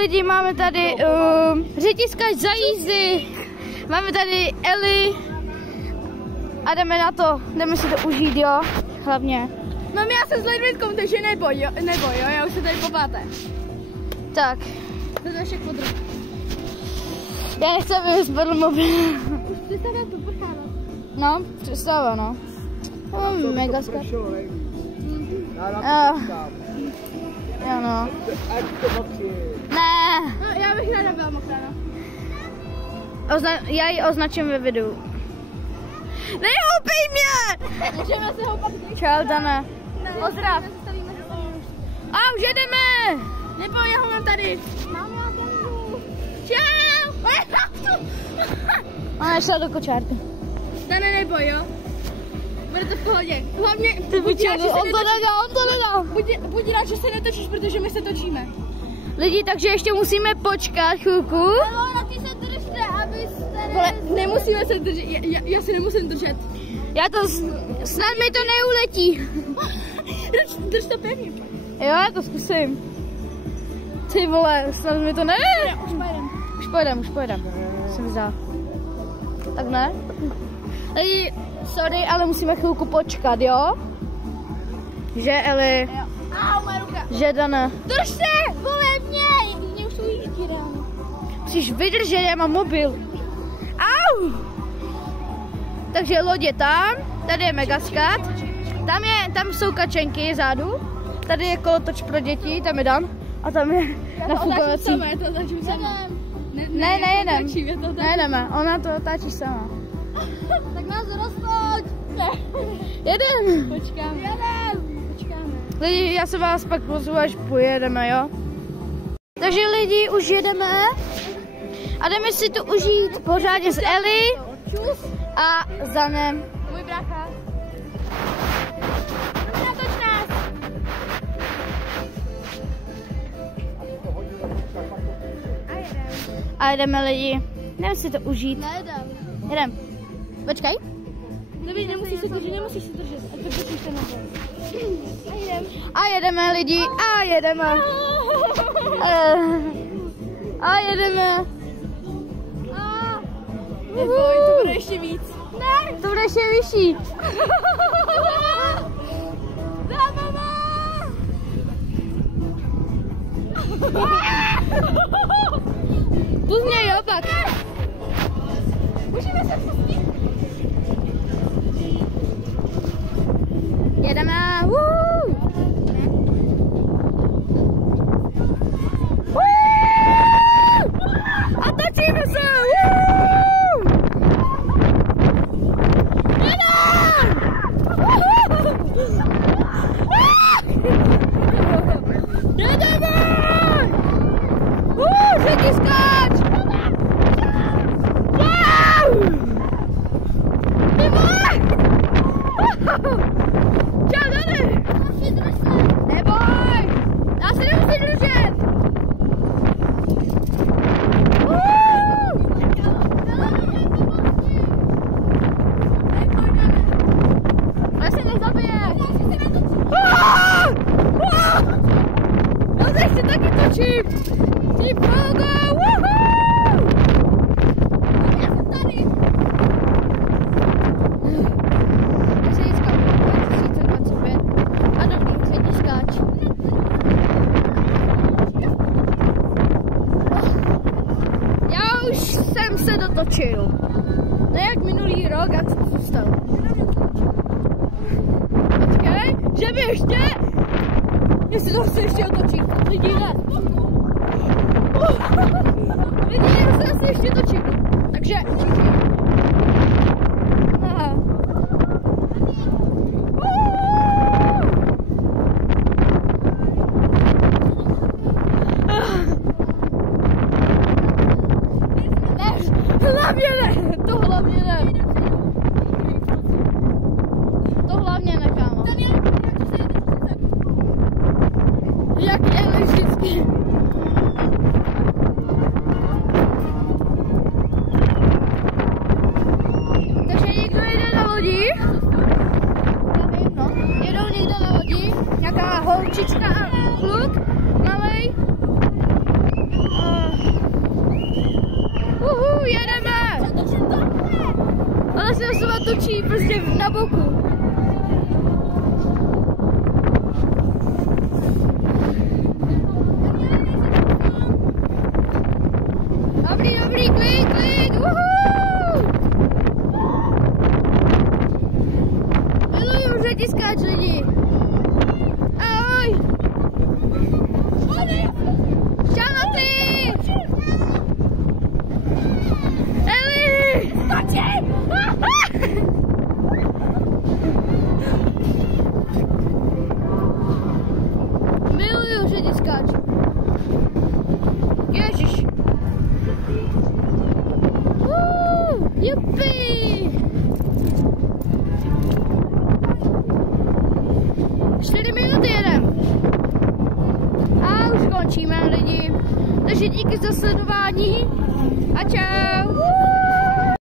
lidi, máme tady řetiskač za jízdy, máme tady Eli a jdeme na to, jdeme si to užít, jo, hlavně. Mám já se s ledvitkou, takže neboj, jo, já už se tady popáté. Tak. To je však podruhé. Já nechci, aby mi spadl mobil. Představ, jak to prchává. No, představa, no. Mega skat. Jo, no. Ne. No, já bych ráda byla mokrá, no. Já ji označím ve videu. Nehoupej mě! Můžeme se houpat. Čau, Dana. Pozdrav. A už jedeme! Neboj, já ho mám tady. Mám já tady. Čau! Ona šla do kočárky. Dane, neboj, jo? Bude to v pohodě. Hlavně, buď rád, že se netočíš. Buď rád, že se netočíš, protože my se točíme. Lidi, takže ještě musíme počkat chvilku. No, na ty se držte, abyste... Vole, nemusíme se držet, já si nemusím držet. Já to, snad mi to neuletí. Drž to pevně. Jo, já to zkusím. Ty vole, snad mi to ne. Už pojedem. Jsem vzal. Tak ne? Lidi, sorry, ale musíme chvilku počkat, jo? Že, Eli? Jo. Au, moje ruka. Že, Dana? Drž se, vole, mě už ujíždí ráno. Musíš vydržet, já mám mobil. Au! Takže loď je tam, tady je Megaskat, tam jsou kačenky zádu, tady je kolotoč pro děti, tam je Dan a tam je nafukovací. Ne, nejedeme, ona to otáčí sama. Tak nás rozloď. Jedem. Počkáme. Lidi, já se vás pak pozvu, až pojedeme, jo? Takže lidi, už jedeme a jdeme si tu užít pořádně s Eli a s Danem. Můj brácha. Natoč nás. A jedeme lidi, jdeme si to užít. Jedem. Počkej. Dobrý, nemusíš se držet. A to počíš ten nabor. A jedeme lidi, a jedeme. Neboj, to bude ještě víc. Ne, to bude ještě vyšší. Dá, mama! Půl mě, jo, pak. Můžeme se pustit? Jedeme. A točíme se. Jedeme. Řetiskač. Čau, Dane! Neboj! Já se nemusím držet! Ale se nezabije! Já se taky točím! Ty bogo! Já jsem tady! Jsem se dotočil. Ne jak minulý rok, jak jsem zůstal. Počkej, že by ještě? Jestli to chci ještě otočit. Lidi, ne. Lidi, já se asi ještě točím. Takže, aha. Hlavně ne, to hlavně ne. To hlavně ne, kámo. Jak je vždycky. Takže někdo jede na lodi. No, jedou někdo na lodi. Nějaká holčička a kluk malej. se osoba točí prostě na boku. Dobrý, klid, miluju řetiskáč lidi. Ahoj. Čau na ty. Eli. Miluju řetiskáč. Ježiš. Jupi! 4 minuty jedem. A už končíme lidi. Takže díky za sledování a čau.